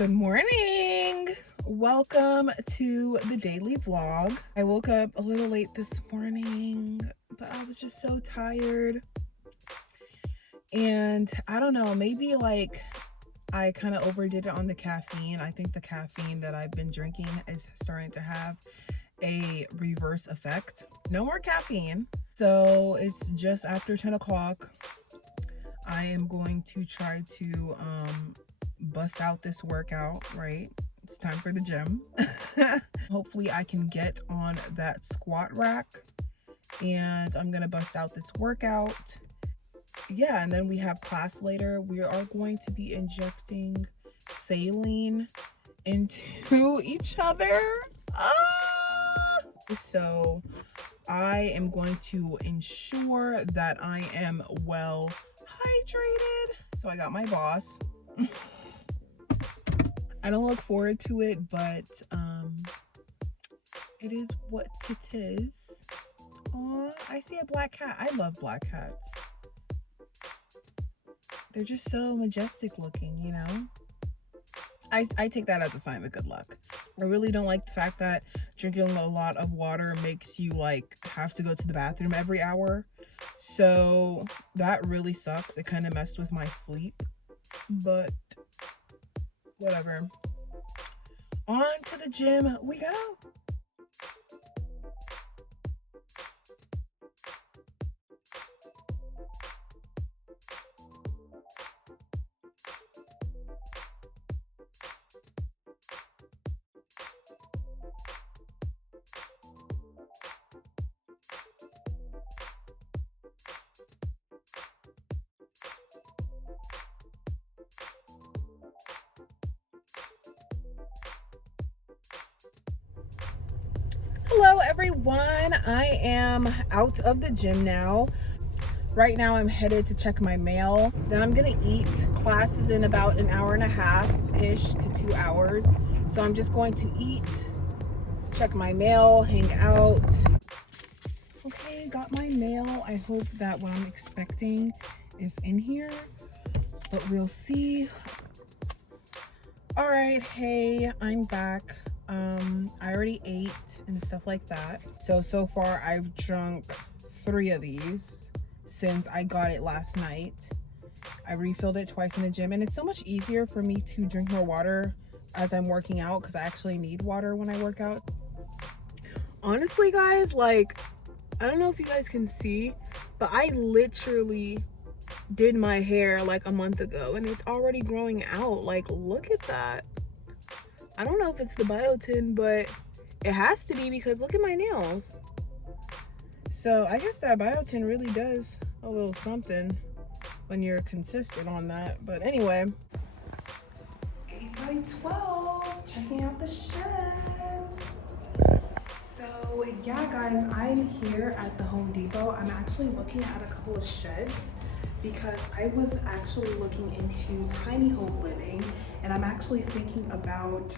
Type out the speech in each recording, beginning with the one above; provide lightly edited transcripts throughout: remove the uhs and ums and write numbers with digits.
Good morning. Welcome to the daily vlog. I woke up a little late this morning, but I was just so tired. And I don't know, maybe like I kind of overdid it on the caffeine. I think the caffeine that I've been drinking is starting to have a reverse effect. No more caffeine. So it's just after 10 o'clock. I am going to try to bust out this workout, right? It's time for the gym. Hopefully I can get on that squat rack and I'm gonna bust out this workout. Yeah, and then we have class later. We are going to be injecting saline into each other. So I am going to ensure that I am well hydrated. So I got my boss. I don't look forward to it, but it is what it is. Aw, I see a black cat. I love black cats. They're just so majestic looking, you know? I take that as a sign of good luck. I really don't like the fact that drinking a lot of water makes you like have to go to the bathroom every hour. So that really sucks. It kind of messed with my sleep, but whatever. On to the gym we go. Hello everyone, I am out of the gym now. Right now I'm headed to check my mail. Then I'm gonna eat. Class is in about an hour and a half-ish to 2 hours. So I'm just going to eat, check my mail, hang out. Okay, got my mail. I hope that what I'm expecting is in here, but we'll see. All right, hey, I'm back. I already ate and stuff like that. So far I've drunk 3 of these since I got it last night. I refilled it twice in the gym, and it's so much easier for me to drink more water as I'm working out because I actually need water when I work out. Honestly, guys, like, I don't know if you guys can see, but I literally did my hair like a month ago and it's already growing out. Like, look at that. I don't know if it's the biotin, but it has to be because look at my nails. So I guess that biotin really does a little something when you're consistent on that. But anyway, 8 by 12, checking out the shed. So yeah, guys, I'm here at the Home Depot. I'm actually looking at a couple of sheds because I was actually looking into tiny home living, and I'm actually thinking about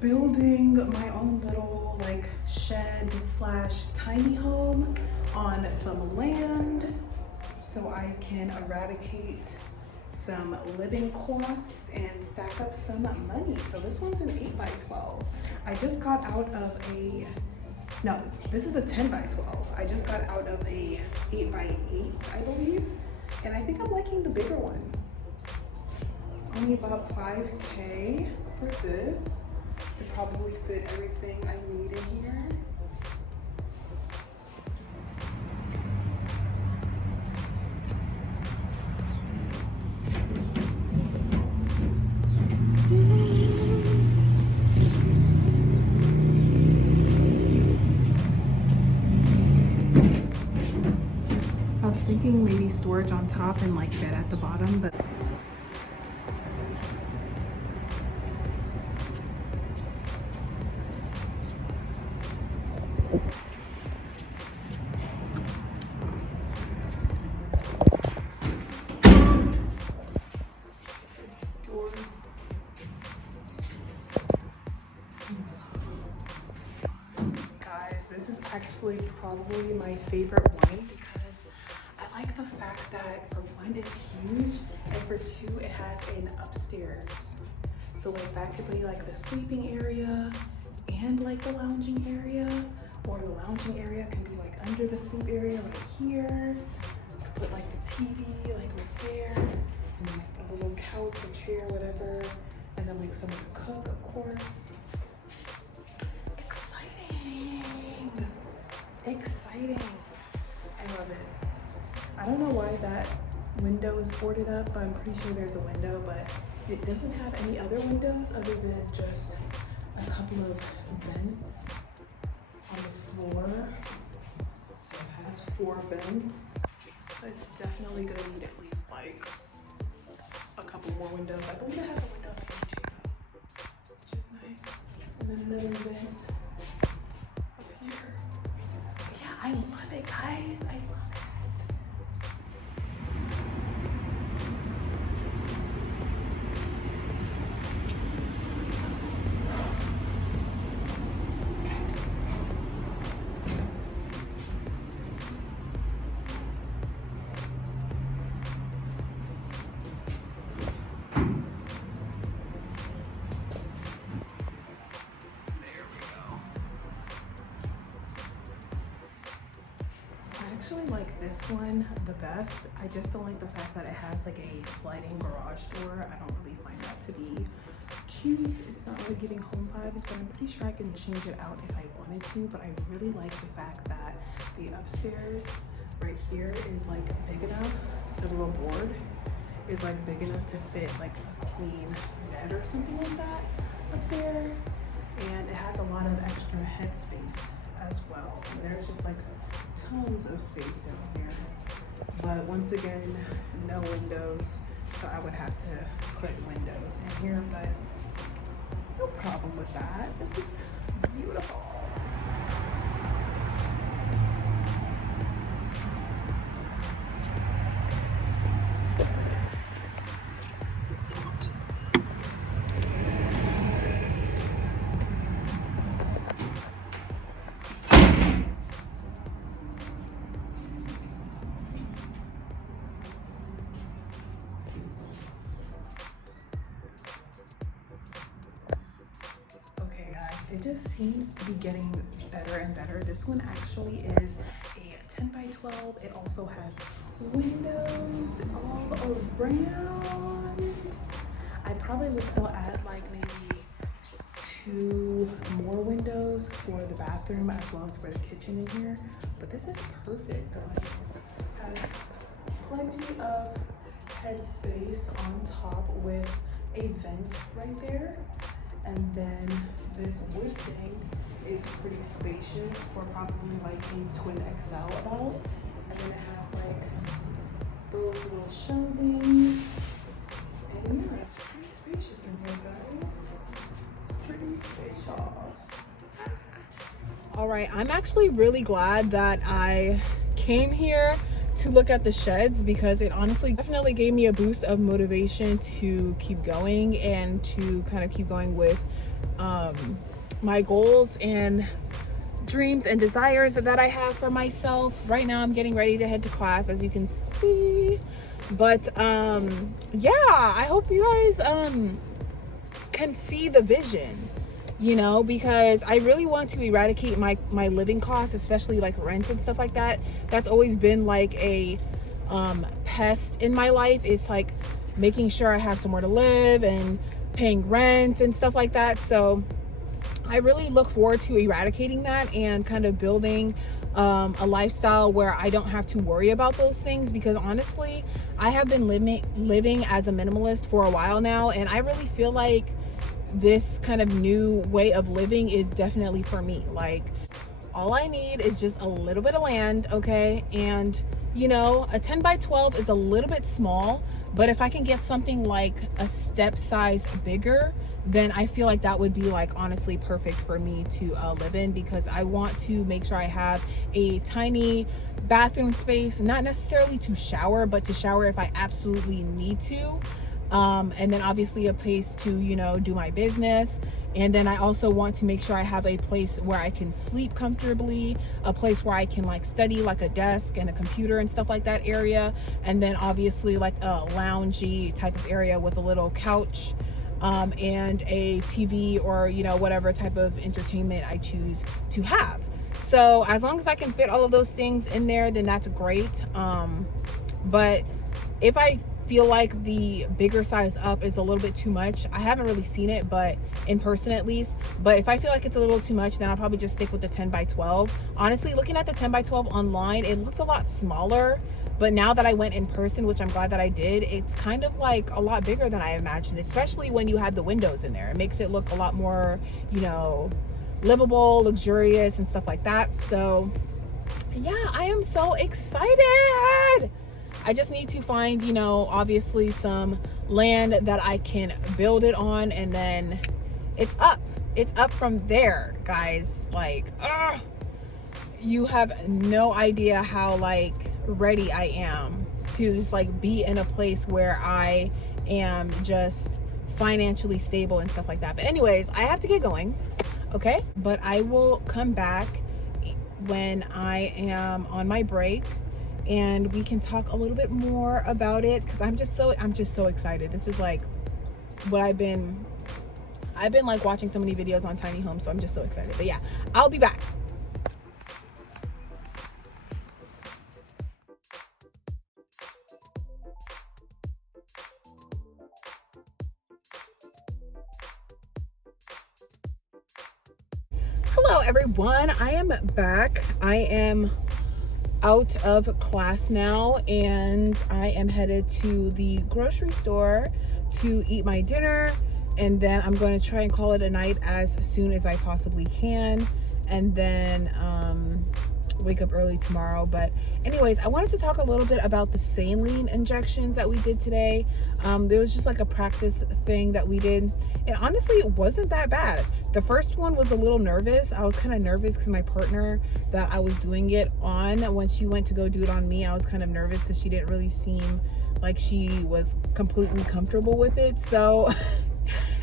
building my own little like shed slash tiny home on some land so I can eradicate some living costs and stack up some money. So this one's an 8 by 12. I just got out of a, no, this is a 10 by 12. I just got out of a 8 by 8, I believe. And I think I'm liking the bigger one. Only about 5K for this. Could probably fit everything I need in here. I was thinking maybe storage on top and like bed at the bottom, but guys, this is actually probably my favorite one because I I like the fact that for one, it's huge, and for two, it has an upstairs. So like that could be like the sleeping area and like the lounging area, or the lounging area can be like under the sleep area right here. You could put like the TV like right there, and like a little couch or chair, whatever, and then like someone to cook, of course. Exciting. I love it. I don't know why that window is boarded up, but I'm pretty sure there's a window, but it doesn't have any other windows other than just a couple of vents on the floor. So it has 4 vents. It's definitely gonna need at least like a couple more windows. I believe it has a window up here too, which is nice. And then another vent up here. But yeah, I love it, guys. I love it. I actually like this one the best. I just don't like the fact that it has like a sliding garage door. I don't really find that to be cute. It's not really giving home vibes, but I'm pretty sure I can change it out if I wanted to. But I really like the fact that the upstairs right here is like big enough. The little board is like big enough to fit like a queen bed or something like that up there. And it has a lot of extra headspace as well. And there's just like tons of space down here, but once again, no windows, so I would have to put windows in here, but no problem with that. This is beautiful. It just seems to be getting better and better. This one actually is a 10 by 12. It also has windows all around. I probably would still add like maybe 2 more windows for the bathroom as well as for the kitchen in here. But this is perfect. It has plenty of headspace on top with a vent right there. And then this wood thing is pretty spacious for probably like a twin XL about. And then it has like those little shelvings. And yeah, it's pretty spacious in here, guys. It's pretty spacious. All right, I'm actually really glad that I came here to look at the sheds, because it honestly definitely gave me a boost of motivation to keep going and to kind of keep going with my goals and dreams and desires that I have for myself. Right now I'm getting ready to head to class, as you can see, but yeah, I hope you guys can see the vision, you know, because I really want to eradicate my living costs, especially like rent and stuff like that. That's always been like a pest in my life. It's like making sure I have somewhere to live and paying rent and stuff like that. So I really look forward to eradicating that and kind of building a lifestyle where I don't have to worry about those things, because honestly, I have been living as a minimalist for a while now, and I really feel like this kind of new way of living is definitely for me. Like, all I need is just a little bit of land, okay? And you know, a 10 by 12 is a little bit small, but if I can get something like a step size bigger, then I feel like that would be like honestly perfect for me to live in, because I want to make sure I have a tiny bathroom space, not necessarily to shower, but to shower if I absolutely need to. And then obviously a place to, you know, do my business And then I also want to make sure I have a place where I can sleep comfortably, a place where I can like study, like a desk and a computer and stuff like that area. And then obviously like a loungy type of area with a little couch, and a TV, or, you know, whatever type of entertainment I choose to have. So as long as I can fit all of those things in there, then that's great. But if I feel like the bigger size up is a little bit too much, I haven't really seen it, but in person at least, but if I feel like it's a little too much, then I'll probably just stick with the 10 by 12. Honestly, looking at the 10 by 12 online, it looked a lot smaller, but now that I went in person, which I'm glad that I did, it's kind of like a lot bigger than I imagined, especially when you have the windows in there. It makes it look a lot more, you know, livable, luxurious and stuff like that. So yeah, I am so excited. I just need to find, you know, obviously some land that I can build it on, and then it's up from there, guys. Like, you have no idea how like ready I am to just like be in a place where I am just financially stable and stuff like that. But anyways, I have to get going, okay? But I will come back when I am on my break, and we can talk a little bit more about it, because I'm just so excited. This is like what I've been like watching so many videos on tiny homes, so I'm just so excited. But yeah, I'll be back. Hello everyone, I am back. I am out of class now, and I am headed to the grocery store to eat my dinner, and then I'm going to try and call it a night as soon as I possibly can, and then wake up early tomorrow. But anyways, I wanted to talk a little bit about the saline injections that we did today. There was just like a practice thing that we did, and honestly it wasn't that bad. The first one was a little nervous. I was kind of nervous because my partner that I was doing it on, when she went to go do it on me, I was kind of nervous because she didn't really seem like she was completely comfortable with it. So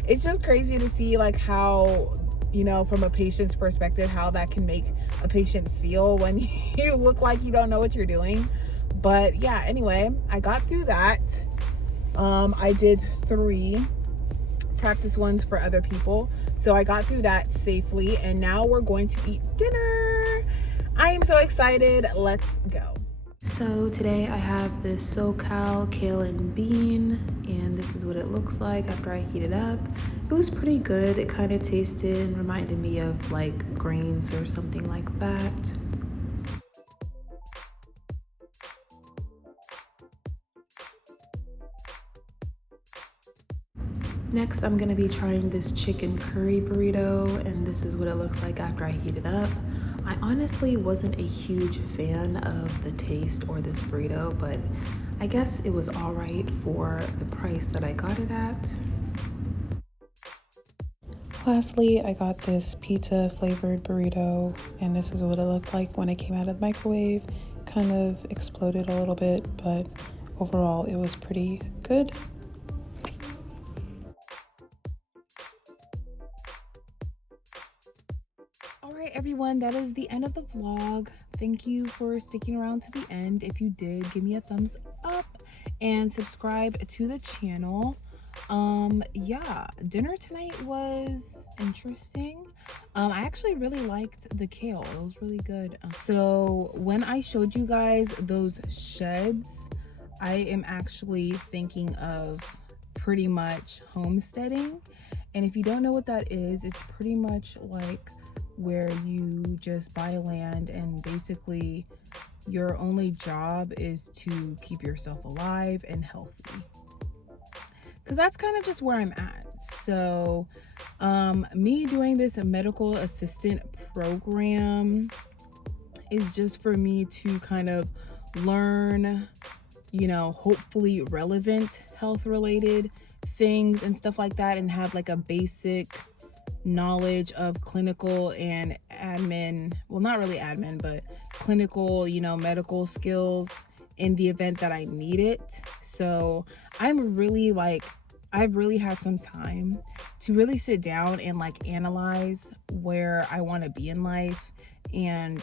it's just crazy to see like how, you know, from a patient's perspective, how that can make a patient feel when you look like you don't know what you're doing. But yeah, anyway, I got through that. I did 3 practice ones for other people, so I got through that safely, and now we're going to eat dinner. I am so excited. Let's go. So today I have this SoCal kale and bean, and this is what it looks like after I heat it up. It was pretty good. It kind of tasted and reminded me of like grains or something like that. Next, I'm gonna be trying this chicken curry burrito, and this is what it looks like after I heat it up. I honestly wasn't a huge fan of the taste or this burrito, but I guess it was all right for the price that I got it at. Lastly, I got this pizza flavored burrito, and this is what it looked like when it came out of the microwave. Kind of exploded a little bit, but overall it was pretty good. All right, everyone, that is the end of the vlog. Thank you for sticking around to the end. If you did, give me a thumbs up and subscribe to the channel. Yeah, dinner tonight was interesting. I actually really liked the kale. It was really good. So when I showed you guys those sheds, I am actually thinking of pretty much homesteading. And if you don't know what that is, it's pretty much like where you just buy land, and basically your only job is to keep yourself alive and healthy, because that's kind of just where I'm at. So me doing this medical assistant program is just for me to kind of learn, you know, hopefully relevant health related things and stuff like that, and have like a basic knowledge of clinical and admin, well, not really admin, but clinical, you know, medical skills in the event that I need it. So I'm really like I've really had some time to really sit down and like analyze where I want to be in life and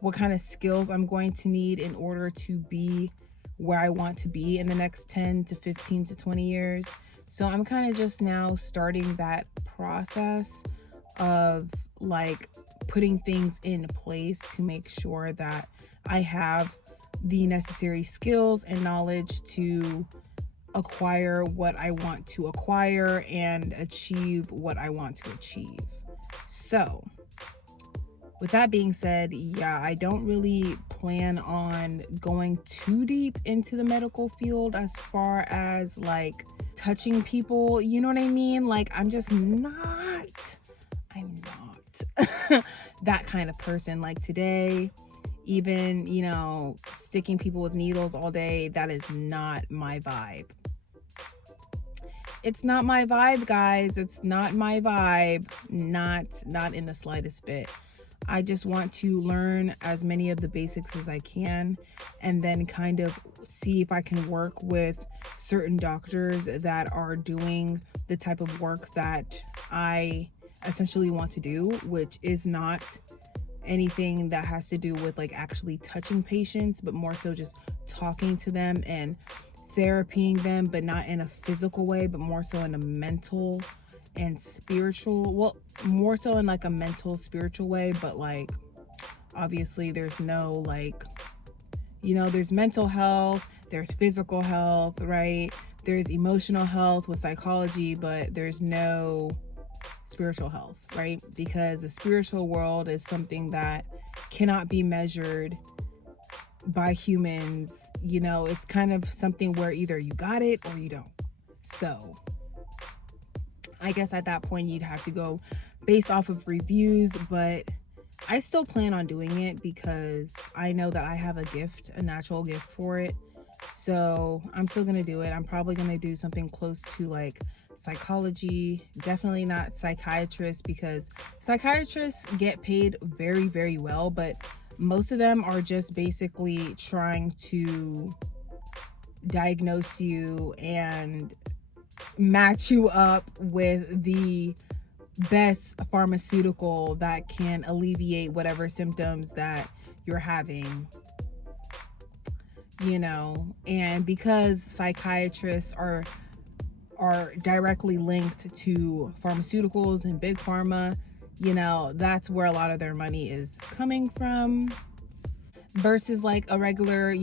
what kind of skills I'm going to need in order to be where I want to be in the next 10 to 15 to 20 years. So I'm kind of just now starting that process of like putting things in place to make sure that I have the necessary skills and knowledge to acquire what I want to acquire and achieve what I want to achieve. So, with that being said, yeah, I don't really plan on going too deep into the medical field as far as like touching people, you know what I mean? Like I'm not that kind of person. Like today, even, sticking people with needles all day, that is not my vibe. It's not my vibe, guys. It's not my vibe. Not in the slightest bit. I just want to learn as many of the basics as I can and then kind of see if I can work with certain doctors that are doing the type of work that I essentially want to do, which is not anything that has to do with like actually touching patients, but more so just talking to them and therapying them, but not in a physical way, but more so in a mental and spiritual, well, more so in like a mental spiritual way. But like obviously there's no like, there's mental health, there's physical health, right? There's emotional health with psychology, but there's no spiritual health, right? Because the spiritual world is something that cannot be measured by humans. It's kind of something where either you got it or you don't. So I guess at that point you'd have to go based off of reviews, but I still plan on doing it because I know that I have a natural gift for it. So I'm still going to do it. I'm probably going to do something close to like psychology, definitely not psychiatrists, because psychiatrists get paid very, very well, but most of them are just basically trying to diagnose you and match you up with the best pharmaceutical that can alleviate whatever symptoms that you're having, and because psychiatrists are directly linked to pharmaceuticals and big pharma, that's where a lot of their money is coming from, versus like a regular,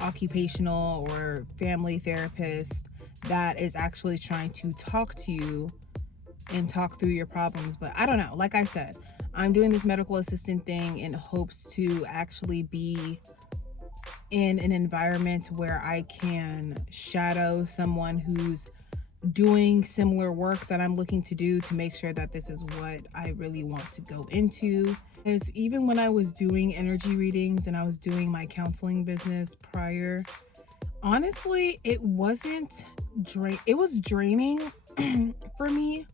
occupational or family therapist that is actually trying to talk to you and talk through your problems. But I don't know, like I said, I'm doing this medical assistant thing in hopes to actually be in an environment where I can shadow someone who's doing similar work that I'm looking to do, to make sure that this is what I really want to go into. Because even when I was doing energy readings and I was doing my counseling business prior, honestly, it was draining for me,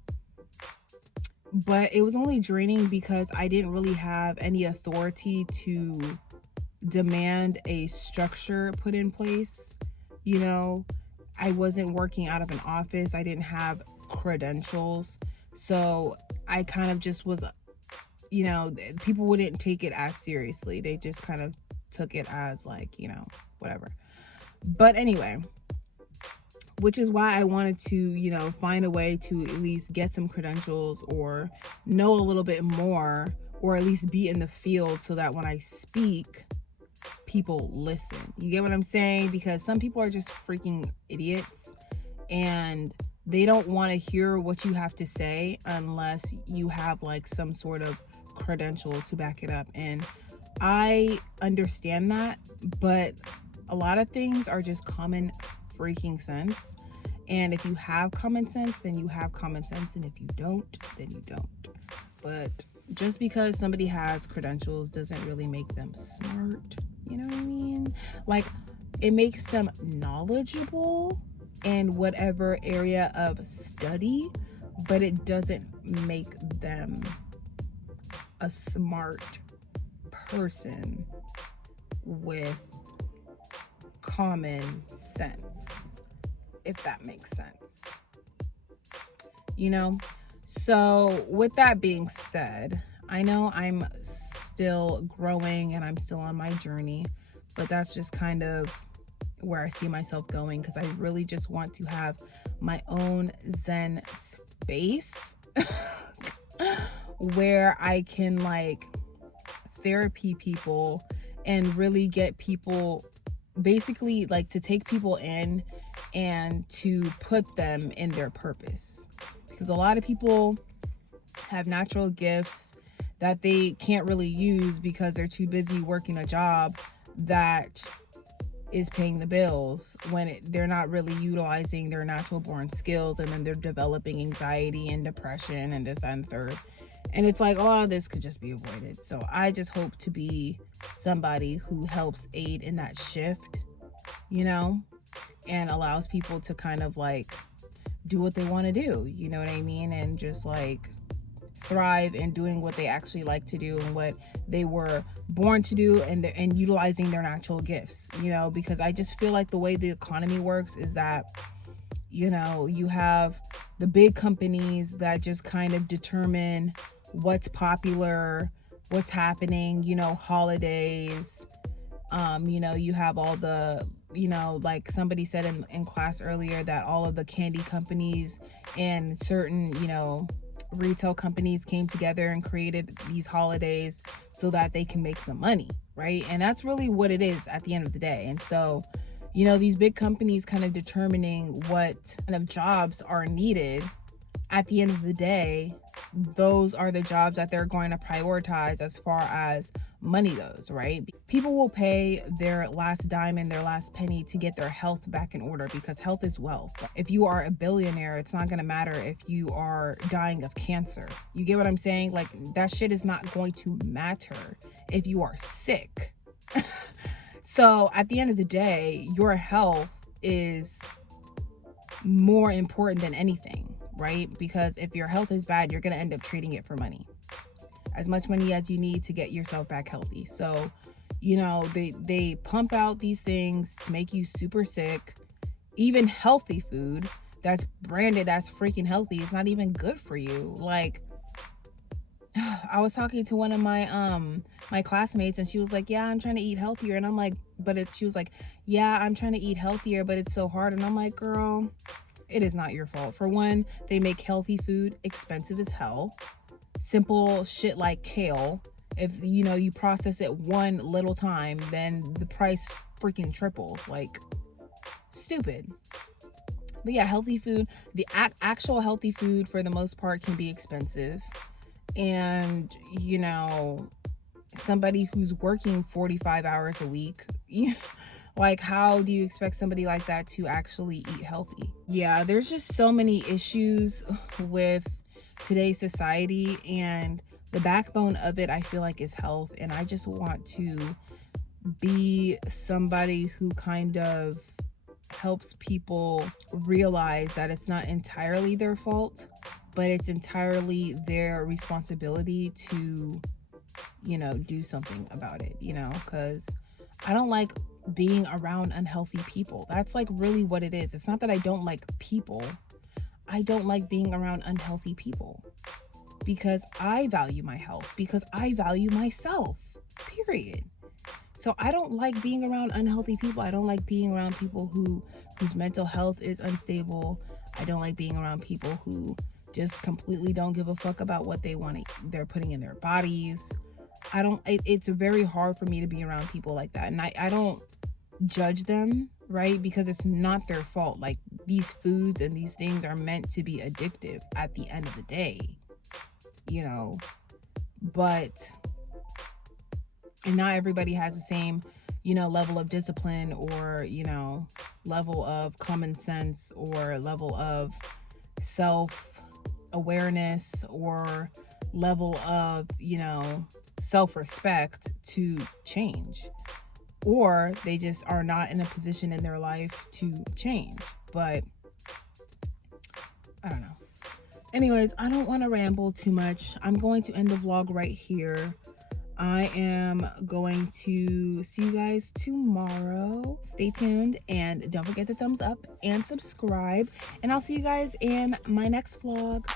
but it was only draining because I didn't really have any authority to demand a structure put in place. I wasn't working out of an office. I didn't have credentials. So I kind of just was, people wouldn't take it as seriously. They just kind of took it as like, whatever. But anyway, which is why I wanted to, find a way to at least get some credentials or know a little bit more, or at least be in the field so that when I speak, people listen. You get what I'm saying? Because some people are just freaking idiots and they don't want to hear what you have to say unless you have like some sort of credential to back it up. And I understand that, but a lot of things are just common freaking sense. And if you have common sense, then you have common sense. And if you don't, then you don't. But just because somebody has credentials doesn't really make them smart. You know what I mean? Like, it makes them knowledgeable in whatever area of study, but it doesn't make them a smart person with common sense. if that makes sense. You know? So with that being said, I know I'm still growing and I'm still on my journey, but that's just kind of where I see myself going, because I really just want to have my own Zen space where I can like therapy people and really get people, basically like to take people in and to put them in their purpose. Because a lot of people have natural gifts that they can't really use because they're too busy working a job that is paying the bills, when they're not really utilizing their natural born skills, and then they're developing anxiety and depression and this, that, and third. And it's like, oh, this could just be avoided. So I just hope to be somebody who helps aid in that shift, you know, and allows people to kind of like do what they want to do, you know what I mean? And just like thrive in doing what they actually like to do and what they were born to do, and utilizing their natural gifts, you know, because I just feel like the way the economy works is that, you know, you have the big companies that just kind of determine what's popular, what's happening, you know, holidays. You know, you have all the, you know, like somebody said in class earlier, that all of the candy companies and certain, you know, retail companies came together and created these holidays so that they can make some money, right? And that's really what it is at the end of the day. And so, you know, these big companies kind of determining what kind of jobs are needed, at the end of the day, those are the jobs that they're going to prioritize as far as money goes, right? People will pay their last dime and their last penny to get their health back in order, because health is wealth. If you are a billionaire, it's not going to matter if you are dying of cancer. You get what I'm saying? Like, that shit is not going to matter if you are sick. So at the end of the day, your health is more important than anything, right? Because if your health is bad, you're going to end up trading it for money, as much money as you need to get yourself back healthy. So, you know, they pump out these things to make you super sick. Even healthy food that's branded as freaking healthy is not even good for you. Like, I was talking to one of my classmates, and she was like, yeah, I'm trying to eat healthier. And I'm like, she was like, yeah, I'm trying to eat healthier, but it's so hard. And I'm like, girl, it is not your fault. For one, they make healthy food expensive as hell. Simple shit like kale, if you know, you process it one little time, then the price freaking triples. Like, stupid. But yeah, healthy food, the actual healthy food for the most part can be expensive. And, you know, somebody who's working 45 hours a week, like, how do you expect somebody like that to actually eat healthy? Yeah, there's just so many issues with today's society, and the backbone of it, I feel like, is health. And I just want to be somebody who kind of helps people realize that it's not entirely their fault, but it's entirely their responsibility to, you know, do something about it, you know, because I don't like being around unhealthy people. That's like really what it is. It's not that I don't like people. I don't like being around unhealthy people, because I value my health, because I value myself, period. So I don't like being around unhealthy people. I don't like being around people whose mental health is unstable. I don't like being around people who just completely don't give a fuck about what they're putting in their bodies. It's very hard for me to be around people like that. And I don't judge them, right? Because it's not their fault. Like, these foods and these things are meant to be addictive at the end of the day, you know, and not everybody has the same, you know, level of discipline, or, you know, level of common sense, or level of self-awareness, or level of, you know, self-respect to change, or they just are not in a position in their life to change. But I don't know. Anyways, I don't want to ramble too much. I'm going to end the vlog right here. I am going to see you guys tomorrow. Stay tuned and don't forget to thumbs up and subscribe. And I'll see you guys in my next vlog.